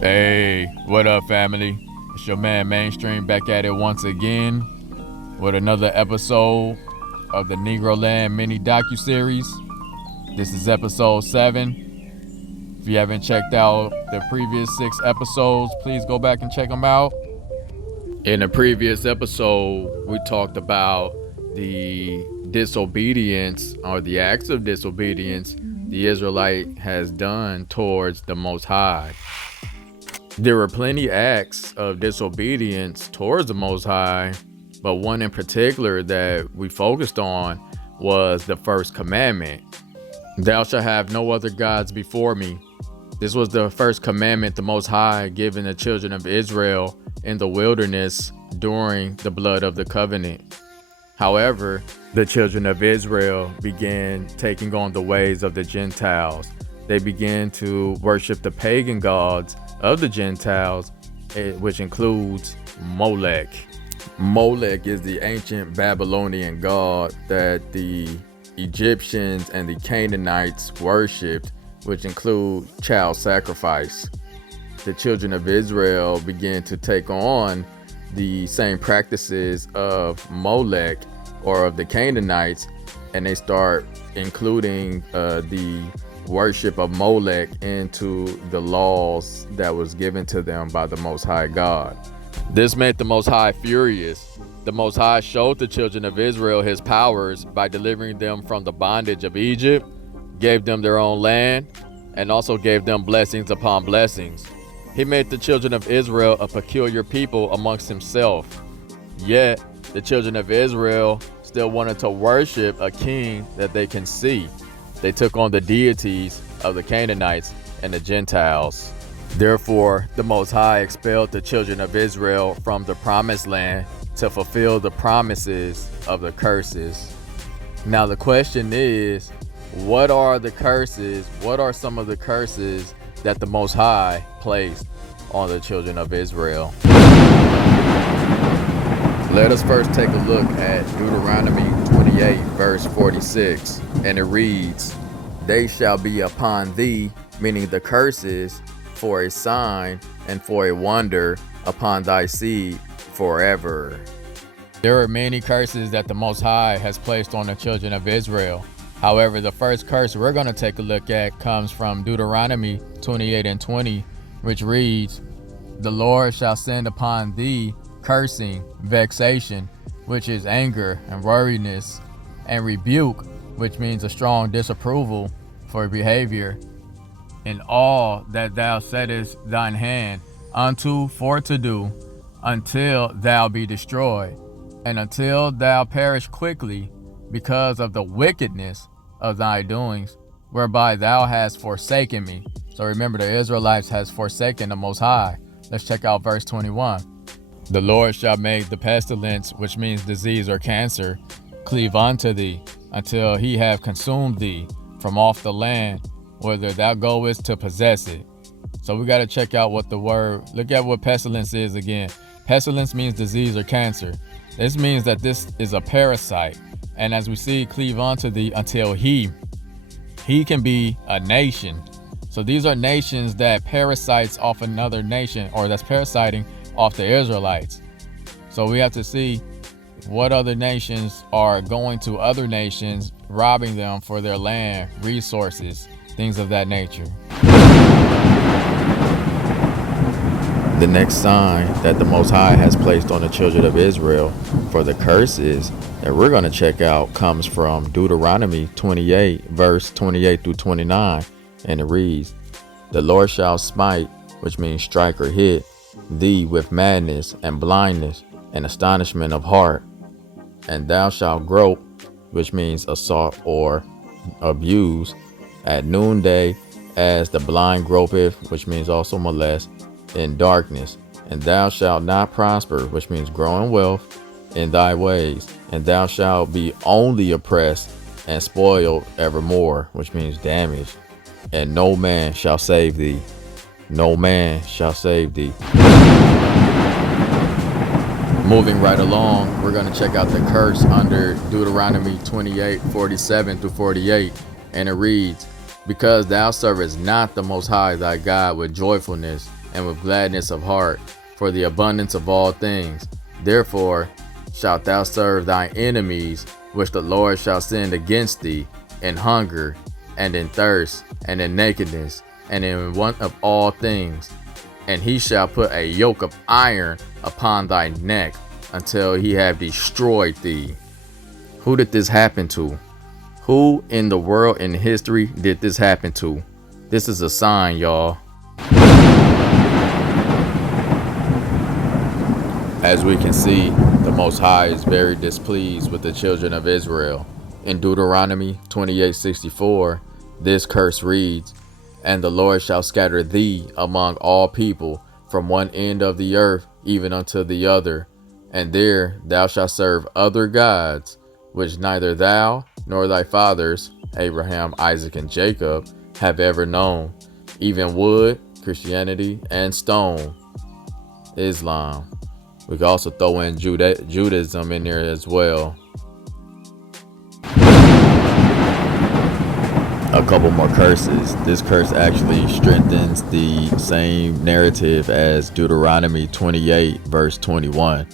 Hey, what up, family? It's your man Maine-Stream back at it once again with another episode of the Negroland mini docu-series. This is episode 7. If you haven't checked out the previous 6 episodes, please go back and check them out. In the previous episode, we talked about the disobedience or the acts of disobedience the Israelite has done towards the Most High. There were plenty acts of disobedience towards the Most High, but one in particular that we focused on was the first commandment. Thou shalt have no other gods before me. This was the first commandment the Most High given the children of Israel in the wilderness during the blood of the covenant. However, the children of Israel began taking on the ways of the Gentiles. They began to worship the pagan gods of the Gentiles, which includes Molech. Molech is the ancient Babylonian god that the Egyptians and the Canaanites worshipped, which include child sacrifice. The children of Israel began to take on the same practices of Molech or of the Canaanites, and they start including the worship of Molech into the laws that was given to them by the Most High God. This made the Most High furious. The Most High showed the children of Israel his powers by delivering them from the bondage of Egypt, gave them their own land, and also gave them blessings upon blessings. He made the children of Israel a peculiar people amongst himself. Yet, the children of Israel still wanted to worship a king that they can see. They took on the deities of the Canaanites and the Gentiles. Therefore, the Most High expelled the children of Israel from the promised land to fulfill the promises of the curses. Now the question is, what are the curses? What are some of the curses that the Most High placed on the children of Israel? Let us first take a look at Deuteronomy 28 verse 46, and it reads, "They shall be upon thee," meaning the curses, "for a sign and for a wonder upon thy seed forever." There are many curses that the Most High has placed on the children of Israel. However, the first curse we're going to take a look at comes from Deuteronomy 28 and 20, which reads, "The Lord shall send upon thee cursing, vexation," which is anger and worriness, and rebuke, which means a strong disapproval for behavior, "in all that thou settest thine hand unto for to do, until thou be destroyed, and until thou perish quickly, because of the wickedness of thy doings, whereby thou hast forsaken me." So remember, the Israelites has forsaken the Most High. Let's check out verse 21. "The Lord shall make the pestilence," which means disease or cancer, "cleave unto thee, until he have consumed thee from off the land, whither thou goest to possess it." So we got to check out what the word, look at what pestilence is again. Pestilence means disease or cancer. This means that this is a parasite. And as we see, cleave unto thee, until he can be a nation. So these are nations that parasites off another nation, or that's parasiting off the Israelites. So we have to see what other nations are going to other nations, robbing them for their land, resources, things of that nature. The next sign that the Most High has placed on the children of Israel for the curses that we're going to check out comes from Deuteronomy 28 verse 28 through 29, and it reads, "The Lord shall smite," which means strike or hit, "thee with madness and blindness and astonishment of heart, and thou shalt grope," which means assault or abuse, "at noonday, as the blind gropeth," which means also molest, "in darkness, and thou shalt not prosper," which means grow in wealth, "in thy ways, and thou shalt be only oppressed and spoiled evermore," which means damaged, "and no man shall save thee." No man shall save thee. Moving right along, we're going to check out the curse under Deuteronomy 28, 47 through 48, and it reads, "Because thou servest not the Most High thy God with joyfulness, and with gladness of heart, for the abundance of all things. Therefore shalt thou serve thine enemies, which the Lord shall send against thee, in hunger, and in thirst, and in nakedness, and in want of all things. And he shall put a yoke of iron upon thy neck, until he have destroyed thee. Who did this happen to? Who in the world in history did this happen to? This is a sign, y'all. As we can see, the Most High is very displeased with the children of Israel. In Deuteronomy 28:64, this curse reads, "And the Lord shall scatter thee among all people, from one end of the earth even unto the other. And there thou shalt serve other gods, which neither thou nor thy fathers, Abraham, Isaac, and Jacob, have ever known, even wood," Christianity, "and stone," Islam. We can also throw in Judaism in there as well. A couple more curses. This curse actually strengthens the same narrative as Deuteronomy 28 verse 21.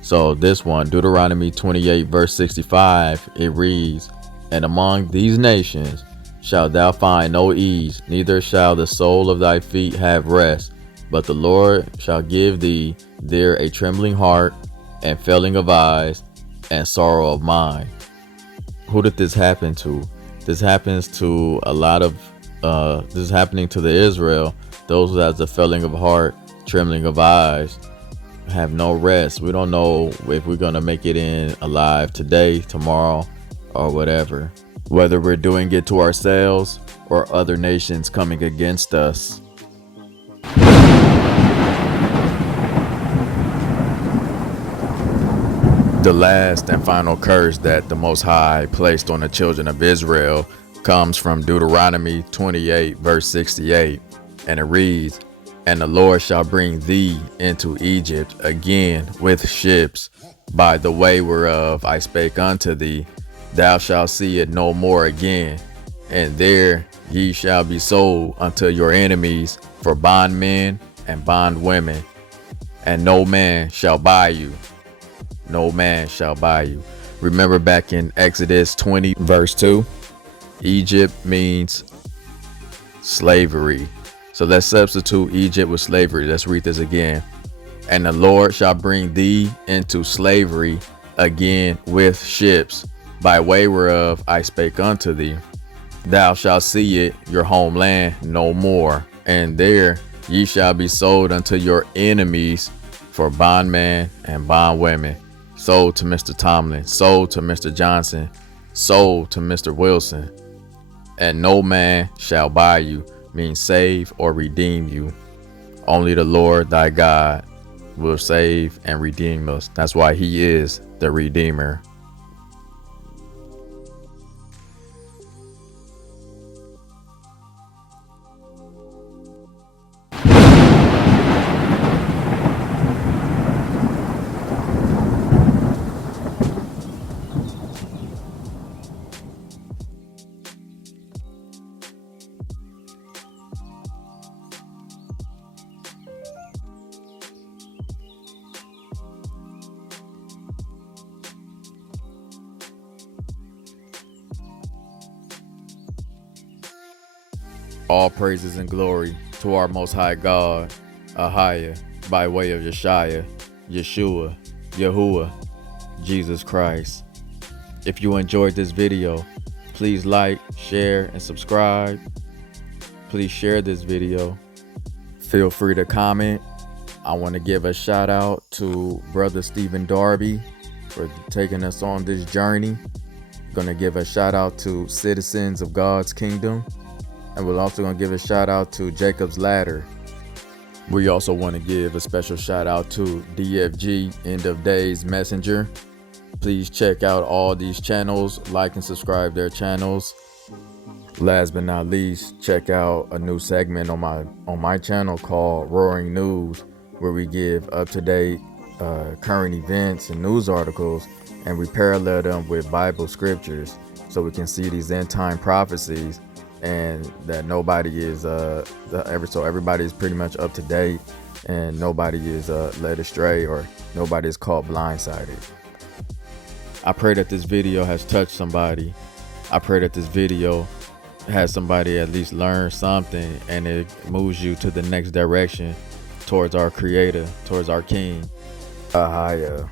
So this one, Deuteronomy 28 verse 65, it reads, "And among these nations shalt thou find no ease, neither shall the sole of thy feet have rest, but the Lord shall give thee there a trembling heart, and failing of eyes, and sorrow of mind." Who did this happen to? This happens to a lot of, this is happening to the Israel, those who have the failing of heart, trembling of eyes, have no rest. We don't know if we're going to make it in alive today, tomorrow, or whatever. Whether we're doing it to ourselves or other nations coming against us. The last and final curse that the Most High placed on the children of Israel comes from Deuteronomy 28 verse 68, and it reads, "And the Lord shall bring thee into Egypt again with ships, by the way whereof I spake unto thee. Thou shalt see it no more again. And there ye shall be sold unto your enemies for bondmen and bondwomen, and no man shall buy you." No man shall buy you. Remember back in Exodus 20 verse 2, Egypt means slavery. So let's substitute Egypt with slavery. Let's read this again. "And the Lord shall bring thee into slavery again with ships, by way whereof I spake unto thee. Thou shalt see it, your homeland, no more. And there ye shall be sold unto your enemies for bondmen and bondwomen." Sold to Mr. Tomlin, sold to Mr. Johnson, sold to Mr. Wilson. "And no man shall buy you" means save or redeem you. Only the Lord thy God will save and redeem us. That's why he is the Redeemer. All praises and glory to our Most High God, Ahia, by way of Yeshua, Yeshua, Yahuwah, Jesus Christ. If you enjoyed this video, please like, share, and subscribe. Please share this video. Feel free to comment. I want to give a shout out to Brother Stephen Darby for taking us on this journey. Going to give a shout out to Citizens of God's Kingdom. And we're also going to give a shout out to Jacob's Ladder. We also want to give a special shout out to DFG, End of Days Messenger. Please check out all these channels, like and subscribe their channels. Last but not least, check out a new segment on my channel called Roaring News, where we give up-to-date current events and news articles, and we parallel them with Bible scriptures so we can see these end time prophecies and that nobody is so everybody is pretty much up to date, and nobody is led astray, or nobody is caught blindsided. I pray that this video has touched somebody. I pray that this video has somebody at least learn something, and it moves you to the next direction towards our Creator, towards our King. Ahaya.